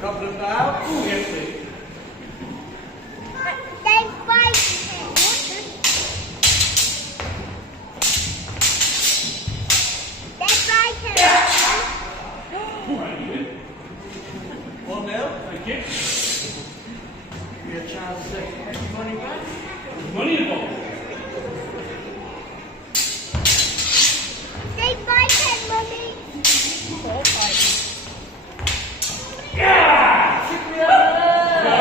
couple of bows. Oh, yes, please. They fight him. They fight him. Right, you win. 1-0. Thank you. Give me a chance to take money back. There's money involved. They fight him, Mummy. Yeah! Took me over there. No.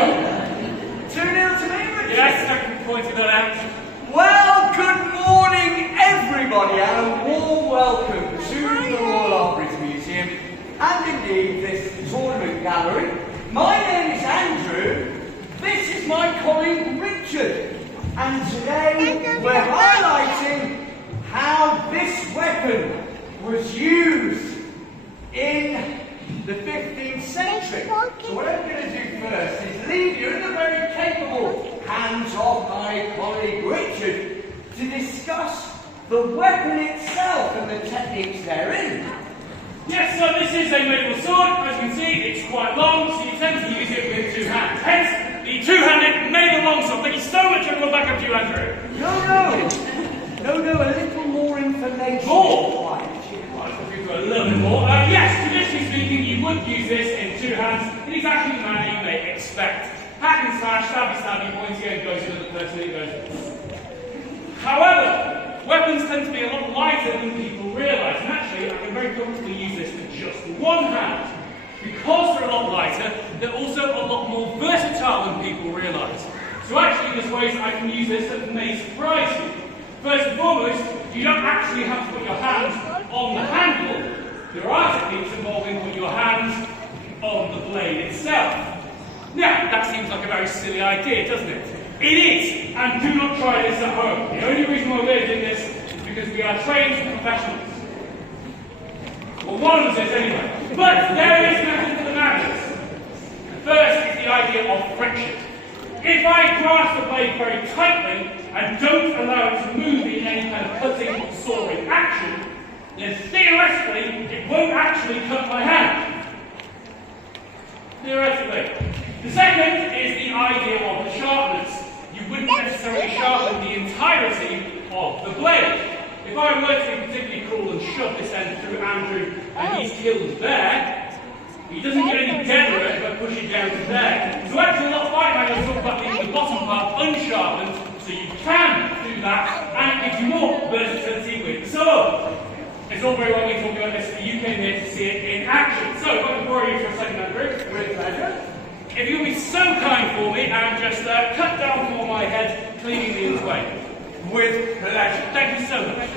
2-0 to me, Richard. Yes, I can point it out. Well, good morning, everybody, and a warm welcome to the Royal Arbourist Museum, and indeed this tournament gallery. My name is Andrew. This is my colleague Richard, and today we're highlighting how this weapon was used in the 15th century. So what I'm going to do first is leave you in the very capable hands of my colleague Richard to discuss the weapon itself and the techniques therein. Yes, so this is a medieval sword. As you can see, it's quite long, so you tend to use it with two hands. Hence, the two-handed medieval longsword. Thank you so much, and we'll back up to you, Andrew. No, a little more information. More? I'll give you a little bit more. Yes, traditionally speaking, you would use this in two hands in exactly the manner you may expect. Hack and slash, stabby, pointy end goes to the person it goes to. However, weapons tend to be a lot lighter than people realise, and actually I can very comfortably use this with just one hand. Because they're a lot lighter, they're also a lot more versatile than people realise. So actually there's ways I can use this that may surprise you. First and foremost, you don't actually have to put your hands on the handle. There are techniques involving putting your hands on the blade itself. Now, that seems like a very silly idea, doesn't it? It is, and do not try this at home. The only reason why we're doing this is because we are trained professionals. Well, one of us is anyway. But there is method to the madness. The first is the idea of friction. If I grasp the blade very tightly and don't allow it to move in any kind of cutting or sawing action, then theoretically it won't actually cut my hand. Theoretically. The second is the idea of the sharpness. You wouldn't necessarily sharpen the entirety of the blade. If I were to be particularly cruel and shove this end through Andrew and he's killed there, he doesn't get any deader if I push it down to there. So actually a lot of fight manuals talk about leaving the bottom part unsharpened, so you can do that, and it gives you more versatility with the sword. It's all very well me talking about this, but you came here to see it in action. So if I can borrow you for a second, Andrew. With pleasure. If you'll be so kind for me and just cut down for my head, cleaning the way. With pleasure. Thank you so much.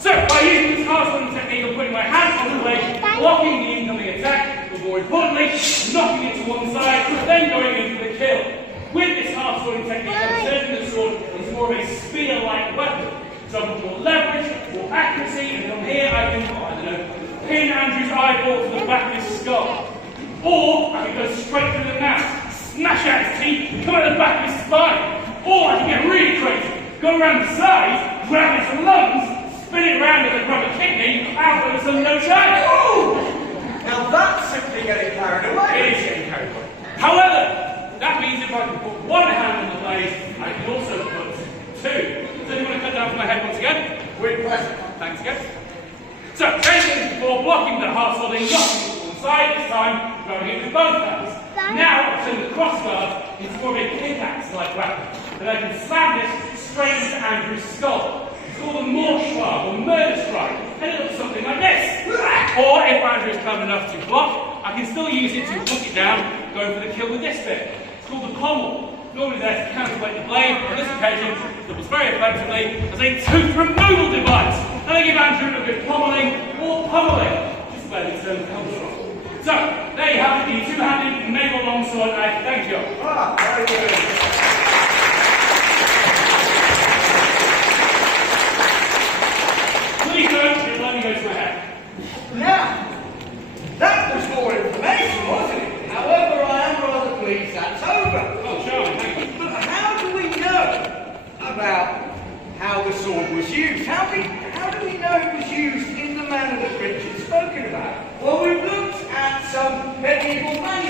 So, by using this hard-swording technique of putting my hands on the blade, blocking the incoming attack, but more importantly, knocking it to one side, then going into the kill. With this hard-swording technique, I'm certain the sword is more of a spear-like weapon. So I've got more leverage, more accuracy, and from here I can, pin Andrew's eyeball to the back of his skull. Or I can go straight through the mass, smash out his teeth, come out the back of his spine. Or I can get really crazy, go around the sides, grab his lungs, spin it around as I grab a kidney, out with some no chance. Ooh! Now that's simply getting carried away. It is getting carried away. However, that means if I can put one hand on the blade, I can also put two. So you want to cut down for my head once again? With pleasure. Thanks again. So, same thing as before, blocking the hard swording, knocking it to one side, this time going in with both hands. Now, I've turned the crossguard into more of a pickaxe-like weapon, and I can slam this straight into Andrew's skull. It's called a Morschlag or murder strike, and it looks something like this. Or if Andrew is clever enough to block, I can still use it to hook it down, going for the kill with this bit. It's called the pommel. Normally there to counterweight the blade, but on this occasion, it was very effectively as a tooth removal device. And I give Andrew a good pommeling or pummeling, which is where the term comes from. So, there you have it, the two-handed medieval longsword, and I thank you. Ah, very good. Please don't, it'll only go to my head. Now, that was more information, wasn't it? However, I am rather pleased that's over. Oh, charming, thank you. But how do we know about how the sword was used? How do we know it was used in the manner that Richard's spoken about? Well, we've looked at some medieval manuscripts.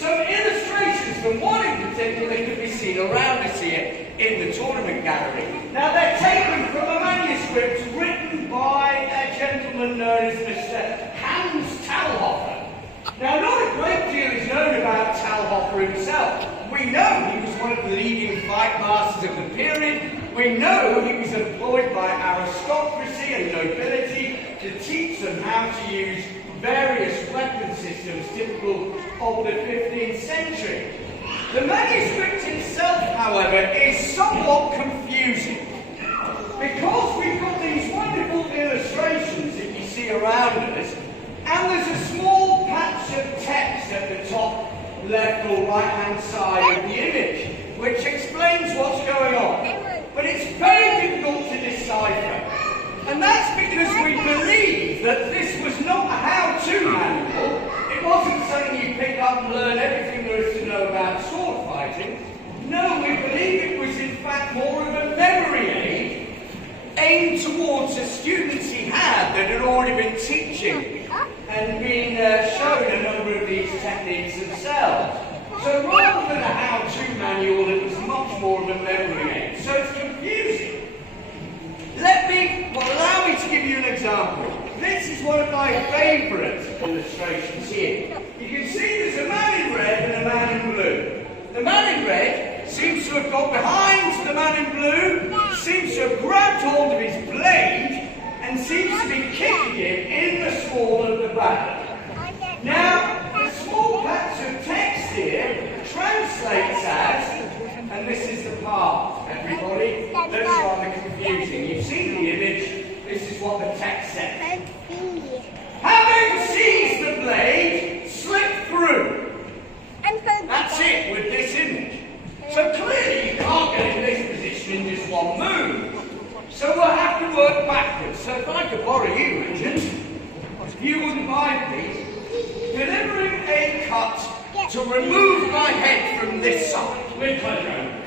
Some illustrations from one in particular can be seen around us here in the tournament gallery. Now they're taken from a manuscript written by a gentleman known as Mr. Hans Talhofer. Now not a great deal is known about Talhofer himself. We know he was one of the leading fight masters of the period. We know he was employed by aristocracy and nobility to teach them how to use various weapon systems typical of the 15th century. The manuscript itself, however, is somewhat confusing because we've got these wonderful illustrations that you see around us, and there's a small patch of text at the top left or right hand side of the image which explains what's going on. But it's very difficult to decipher. And that's because we believe that this was not a how-to manual. It wasn't something you pick up and learn everything there is to know about sword fighting. No, we believe it was in fact more of a memory aid aimed towards the students he had that had already been teaching and been shown a number of these techniques themselves. So rather than a how-to manual, it was much more of a memory aid. So it's confusing. Allow me to give you an example. This is one of my favourite illustrations here. You can see there's a man in red and a man in blue. The man in red seems to have got behind the man in blue, seems to have grabbed hold of his blade, and seems to be kicking him in the small of the back. Now, the small patch of text here translates as, and this is the part, everybody, that's rather confusing. You've seen the image, this is what the text says. Having seized the blade, slip through. That's it with this image. So clearly you can't get in this position in just one move. So we'll have to work backwards. So if I could borrow you, Richard, if you wouldn't mind, please, delivering a cut to remove my head from this side. With pleasure.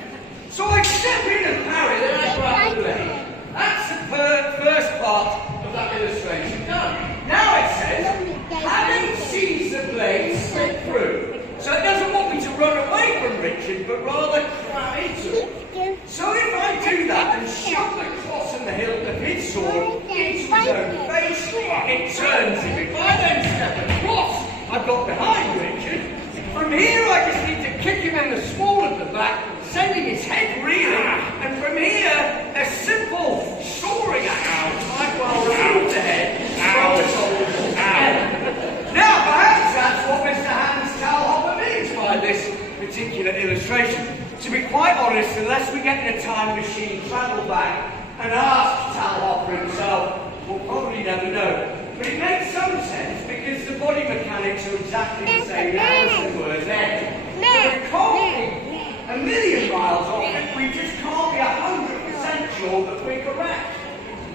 So I step in and parry, then I grab the blade. That's the first part of that illustration done. Now it says, having seized the blade, slip through. So it doesn't want me to run away from Richard, but rather cram into him. So if I do that and shove the cross and the hilt of his sword into his own face, it turns him. If I then step across, I've got behind Richard. From here I just need to kick him in the small of the back, sending his head reeling, and from here, a simple soaring out might well remove the head from the soldier's head. Now perhaps that's what Mr. Hans Talhofer means by this particular illustration. To be quite honest, unless we get in a time machine, travel back, and ask Talhofer himself, we'll probably never know. But it makes some sense because the body mechanics are exactly the same now as they were then. So it can't be a million miles off it, we just can't be 100% sure that we're correct.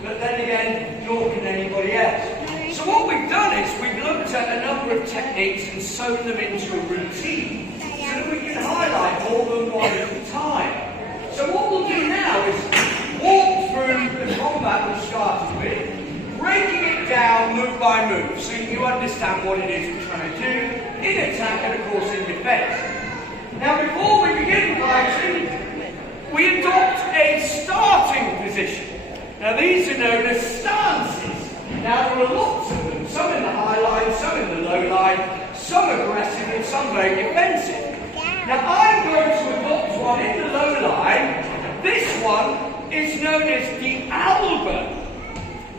But then again, nor can anybody else. So what we've done is we've looked at a number of techniques and sewn them into a routine so that we can highlight more than one at a time. So what we'll do now is walk through the combat we started with, breaking it down move by move so you understand what it is we're trying to do in attack and of course in defence. Now before we begin fighting, we adopt a starting position. Now these are known as stances. Now there are lots of them, some in the high line, some in the low line, some aggressive and some very defensive. Now I'm going to adopt one in the low line. This one is known as the Alba,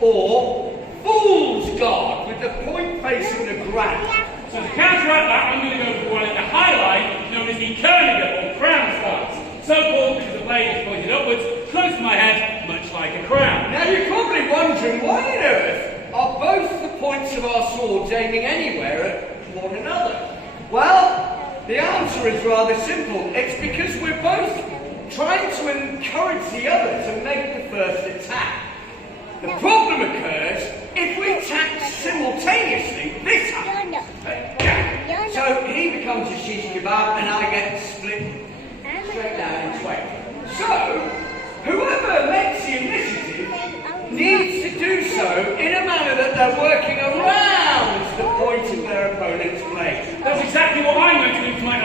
or Fool's Guard, with the point facing the ground. So to counteract that, I'm going to go for one in the high line, known as the Koeniger, or crown stance. So called because the blade is pointed upwards, close to my head, much like a crown. Now you're probably wondering, why on earth are both the points of our swords aiming anywhere at one another? Well, the answer is rather simple. It's because we're both trying to encourage the other to make the first attack. The problem occurs if we attack simultaneously. This happens. So he becomes a shish kebab and I get split straight down in twain. So whoever makes the initiative needs to do so in a manner that they're working around the point of their opponent's blade. That's exactly what I'm going to do to my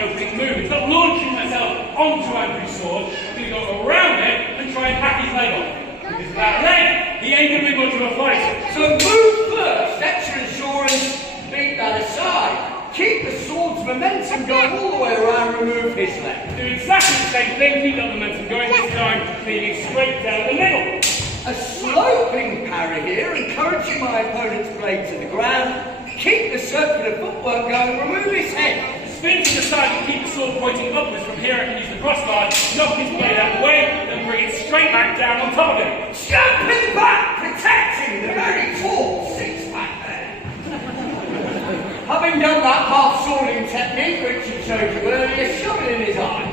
momentum going all the way around, remove his leg. Do exactly the same thing, keep the momentum going this time, leading straight down the middle. A sloping parry here, encouraging my opponent's blade to the ground. Keep the circular footwork going, remove his head. Spin to the side and keep the sword pointing upwards. From here I can use the crossbar, knock his blade out of the way, then bring it straight back down on top of him. Jumping back, protecting the very tall six-pack there. Having done that half-swording technique, which I showed you earlier, shove it in his eye.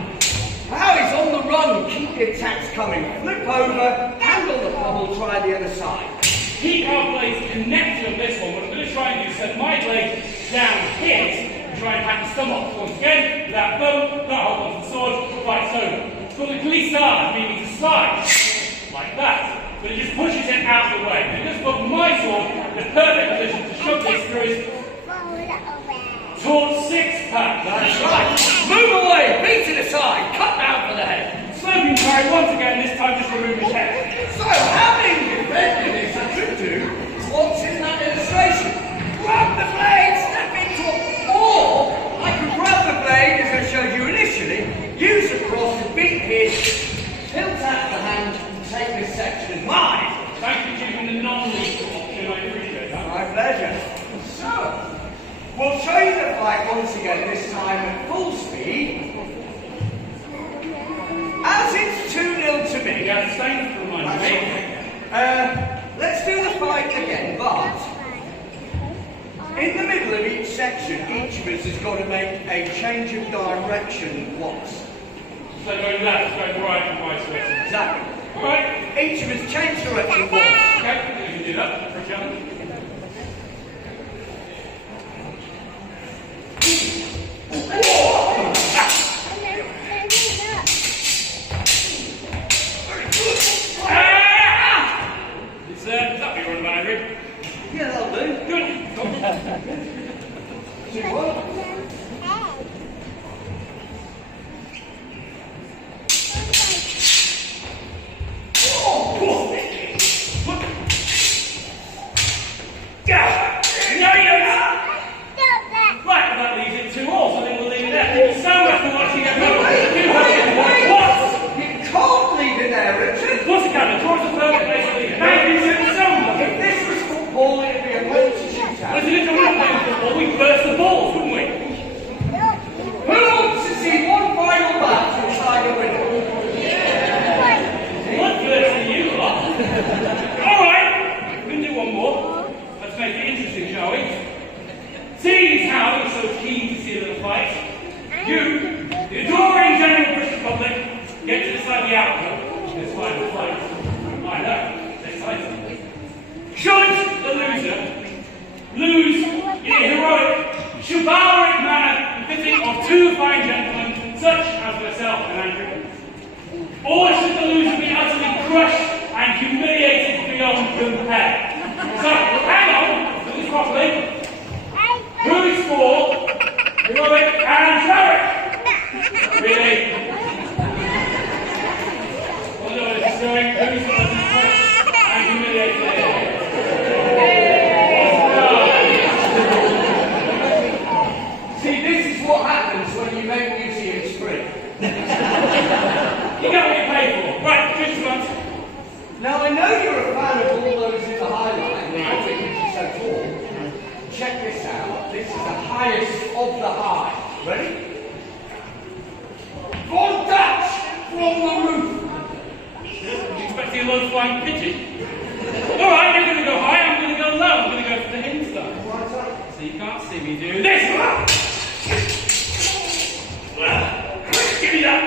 Now he's on the run, keep the attacks coming. Flip over, handle the pommel, try the other side. Keep our blades connected on this one. What I'm going to try and do is set my blade down his, try and hack the stump off once again, without bow, not hold onto the sword, right over. It's called a glissade, meaning to slide, like that. But it just pushes it out of the way. And it just put my sword in the perfect position to shove this through his taut six-pack. That's right. Move away, beat to the side, cut down for the head. Sloping parry once again, this time just remove his head. So, having defended this, I could do what's in that illustration. Grab the blade, step into it, or I could grab the blade, as I showed you initially, use the cross to beat his, tilt out the hand, and take this section as mine. Thank you for choosing the non-lethal option, I appreciate that. My pleasure. So, we'll show you the fight once again, this time at full speed. As it's 2-0 to me. Yeah, thanks for reminding me. Let's do the fight again, but in the middle of each section, each of us has got to make a change of direction once. So going left, going right, and vice versa. Exactly. Right. Each of us change direction once. Okay, you can do that for a challenge. Is that what you're on about, Andrew? Yeah, that'll do. Good. See what? Oh, cool. Right, that leaves it 2-2, so I think we'll leave it there. Thank you so much for watching everyone. What? You can't leave it there, Richard. Of course you can. The draw's a perfect place to leave it. Thank you so much. If this was football, it'd be a penalty shootout. Well, if we're not playing football, we'd burst the balls, wouldn't we? Who wants to see one final match to decide a winner? Bloodthirsty you lot. All right, we can do one more. Let's make it interesting, shall we? Seeing as how you're so keen to see a little fight, you, the adoring general British public, get to decide the outcome of this final fight. I know, it's exciting. Should the loser lose in a heroic, chivalric manner befitting of two fine gentlemen, such as myself and Andrew? Or should the loser be utterly crushed and humiliated beyond compare? So, hang on, do this properly. Who's for heroic and chivalric? Really? Well, no, it's going, who's for utterly crushed and humiliated? See, this is what happens when you make museums free. You get what you pay for. Right, just once. Now, I know you're a fan of all those in the High Line, because you're so tall. Check this out. This is the highest of the high. Ready? One dash from the roof. You expecting a low flying pigeon? Alright, you're going to go high, I'm going to go low. I'm going to go for the hint stuff. So you can't see me do this. Give me that.